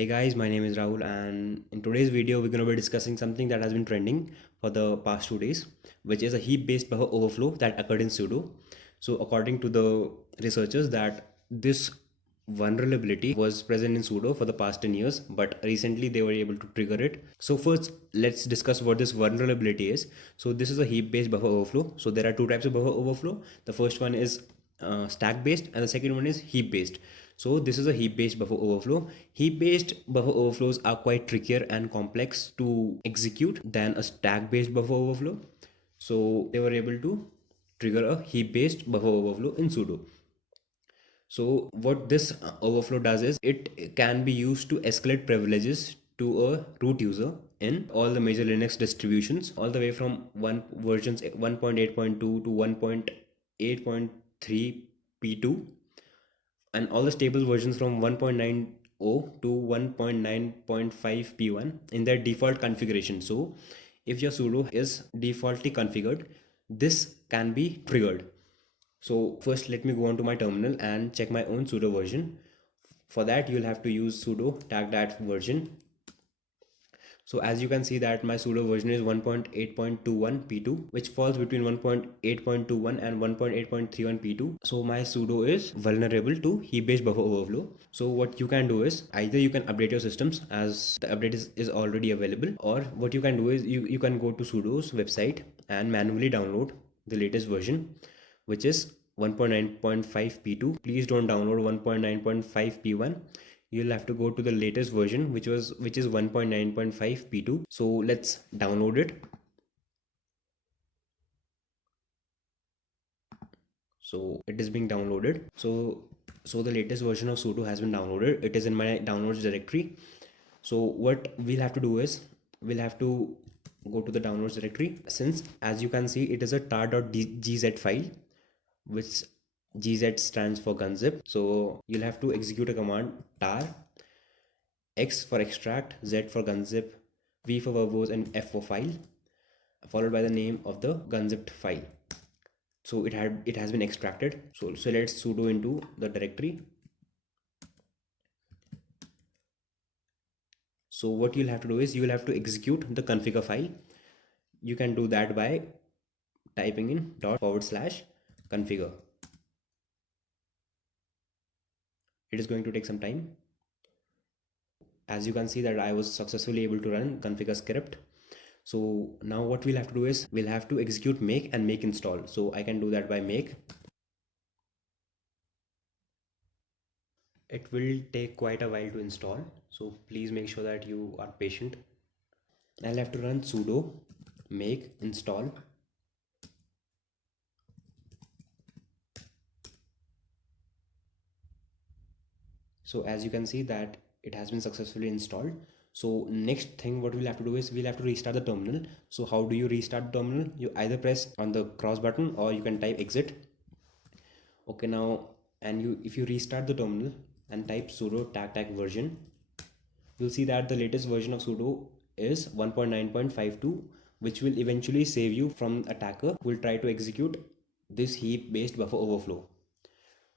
Hey guys, my name is Rahul, and in today's video we're going to be discussing something that has been trending for the past 2 days, which is a heap-based buffer overflow that occurred in Sudo. So according to the researchers, that this vulnerability was present in Sudo for the past 10 years, but recently they were able to trigger it. So first, let's discuss what this vulnerability is. So this is a heap-based buffer overflow. So there are two types of buffer overflow. The first one is stack-based, and the second one is heap-based. So this is a heap-based buffer overflow. Heap-based buffer overflows are quite trickier and complex to execute than a stack-based buffer overflow. So they were able to trigger a heap-based buffer overflow in Sudo. So what this overflow does is it can be used to escalate privileges to a root user in all the major Linux distributions, all the way from versions 1.8.2 to 1.8.3 P2, and all the stable versions from 1.90 to 1.9.5 P1 in their default configuration. So if your sudo is defaultly configured, this can be triggered. So first let me go on to my terminal and check my own sudo version. For that you'll have to use sudo tag that version. So as you can see that my sudo version is 1.8.21 P2, which falls between 1.8.21 and 1.8.31 P2. So my sudo is vulnerable to heap-based buffer overflow. So what you can do is either you can update your systems as the update is already available, or what you can do is you can go to sudo's website and manually download the latest version, which is 1.9.5 P2. Please don't download 1.9.5 P1. You'll have to go to the latest version, which is 1.9.5 P2. So let's download it. So it is being downloaded. So the latest version of sudo has been downloaded. It is in my downloads directory. So what we'll have to do is we'll have to go to the downloads directory. Since as you can see, it is a tar.gz file, which gz stands for gunzip. So you'll have to execute a command tar x for extract, z for gunzip, v for verbose, and f for file, followed by the name of the gunzipped file. So it has been extracted. So let's sudo into the directory. So what you'll have to do is you will have to execute the configure file. You can do that by typing in /configure. It is going to take some time. As you can see that I was successfully able to run configure script. So now what we'll have to do is we'll have to execute make and make install. So I can do that by make. It will take quite a while to install, so please make sure that you are patient. I'll have to run sudo make install. So as you can see that it has been successfully installed. So next thing what we'll have to do is we'll have to restart the terminal. So how do you restart the terminal? You either press on the cross button or you can type exit. Okay, now if you restart the terminal and type sudo tag version, you'll see that the latest version of sudo is 1.9.52, which will eventually save you from attacker who will try to execute this heap-based buffer overflow.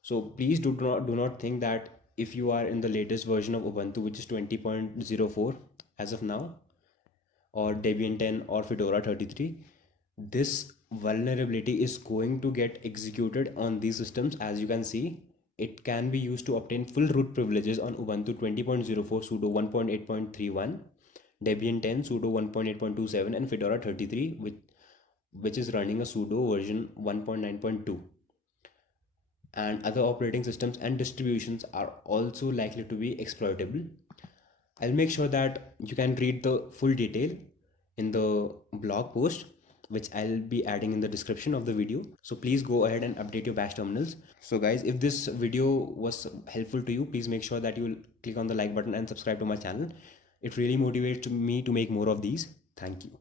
So please do not think that if you are in the latest version of Ubuntu, which is 20.04 as of now, or Debian 10 or Fedora 33, this vulnerability is going to get executed on these systems. As you can see, it can be used to obtain full root privileges on Ubuntu 20.04, sudo 1.8.31, Debian 10, sudo 1.8.27, and Fedora 33, which is running a sudo version 1.9.2. And other operating systems and distributions are also likely to be exploitable. I'll make sure that you can read the full detail in the blog post, which I'll be adding in the description of the video. So please go ahead and update your bash terminals. So guys, if this video was helpful to you, please make sure that you click on the like button and subscribe to my channel. It really motivates me to make more of these. Thank you.